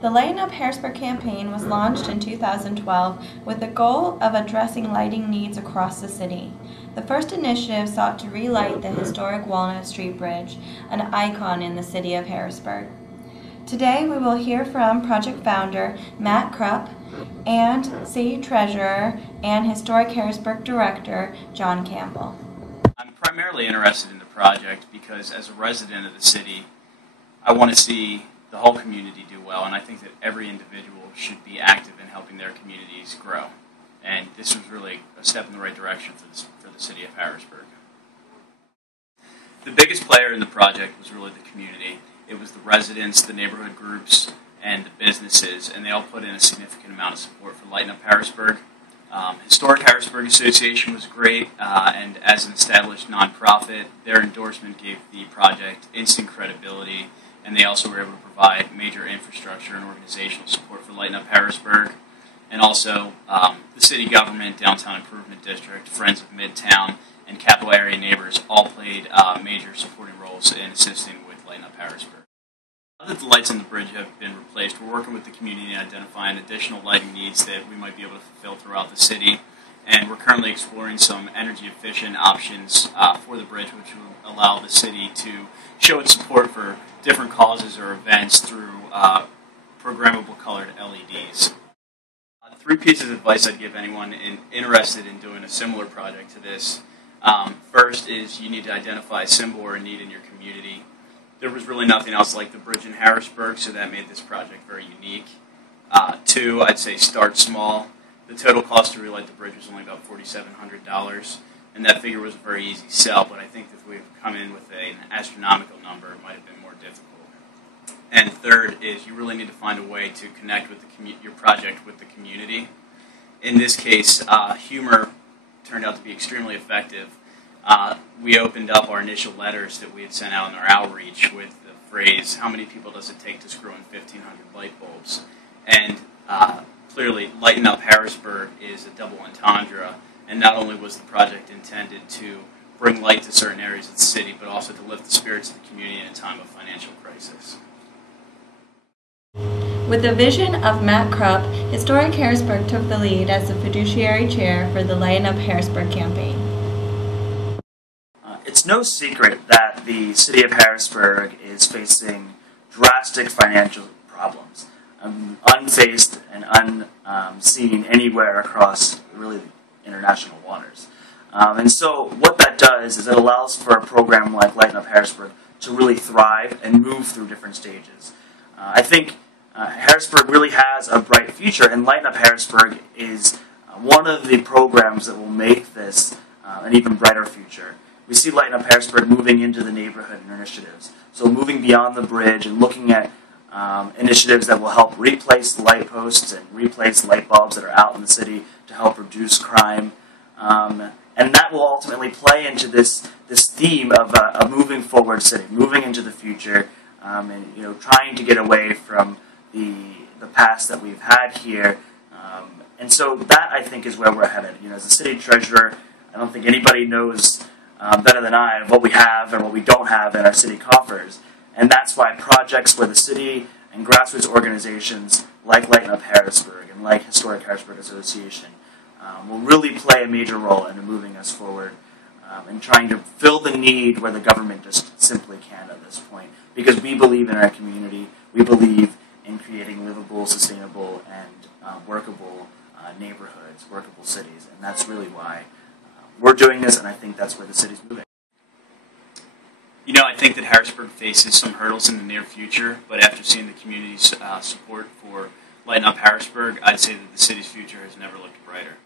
The Lighten Up Harrisburg campaign was launched in 2012 with the goal of addressing lighting needs across the city. The first initiative sought to relight the historic Walnut Street Bridge, an icon in the city of Harrisburg. Today we will hear from project founder Matt Krupp and city treasurer and historic Harrisburg director John Campbell. I'm primarily interested in the project because as a resident of the city, I want to see the whole community do well, and I think that every individual should be active in helping their communities grow. And this was really a step in the right direction for the city of Harrisburg. The biggest player in the project was really the community. It was the residents, the neighborhood groups, and the businesses, and they all put in a significant amount of support for Lighten Up Harrisburg. Historic Harrisburg Association was great, and as an established nonprofit, their endorsement gave the project instant credibility, and they also were able to provide major infrastructure and organizational support for Lighten Up Harrisburg. And also, the city government, Downtown Improvement District, Friends of Midtown, and Capital Area Neighbors all played major supporting roles in assisting with Lighten Up Harrisburg. Now that the lights on the bridge have been replaced, we're working with the community in identifying additional lighting needs that we might be able to fulfill throughout the city. And we're currently exploring some energy-efficient options for the bridge, which will allow the city to show its support for different causes or events through programmable colored LEDs. Three pieces of advice I'd give anyone interested in doing a similar project to this. First is you need to identify a symbol or a need in your community. There was really nothing else like the bridge in Harrisburg, so that made this project very unique. Two, I'd say start small. The total cost to relight the bridge was only about $4,700, and that figure was a very easy sell, but I think if we had come in with an astronomical number, it might have been more difficult. And third is you really need to find a way to connect with your project with the community. In this case, humor turned out to be extremely effective. We opened up our initial letters that we had sent out in our outreach with the phrase, "How many people does it take to screw in 1,500 light bulbs?" And clearly, Lighten Up Harrisburg is a double entendre, and not only was the project intended to bring light to certain areas of the city, but also to lift the spirits of the community in a time of financial crisis. With the vision of Matt Krupp, Historic Harrisburg took the lead as the fiduciary chair for the Lighten Up Harrisburg campaign. It's no secret that the city of Harrisburg is facing drastic financial problems, unfaced and unseen anywhere across really international waters. And so what that does is it allows for a program like Lighten Up Harrisburg to really thrive and move through different stages. I think Harrisburg really has a bright future, and Lighten Up Harrisburg is one of the programs that will make this an even brighter future. We see Lighten Up Harrisburg moving into the neighborhood initiatives, so moving beyond the bridge and looking at initiatives that will help replace light posts and replace light bulbs that are out in the city to help reduce crime. And that will ultimately play into this theme of a moving forward city, moving into the future, and trying to get away from the past that we've had here. And so that, I think, is where we're headed. As a city treasurer, I don't think anybody knows better than I what we have and what we don't have in our city coffers. And that's why projects where the city and grassroots organizations like Lighten Up Harrisburg and like Historic Harrisburg Association will really play a major role in moving us forward and trying to fill the need where the government just simply can't at this point. Because we believe in our community, we believe in creating livable, sustainable, and workable neighborhoods, workable cities. And that's really why we're doing this, and I think that's where the city's moving. I think that Harrisburg faces some hurdles in the near future, but after seeing the community's support for Lighten Up Harrisburg, I'd say that the city's future has never looked brighter.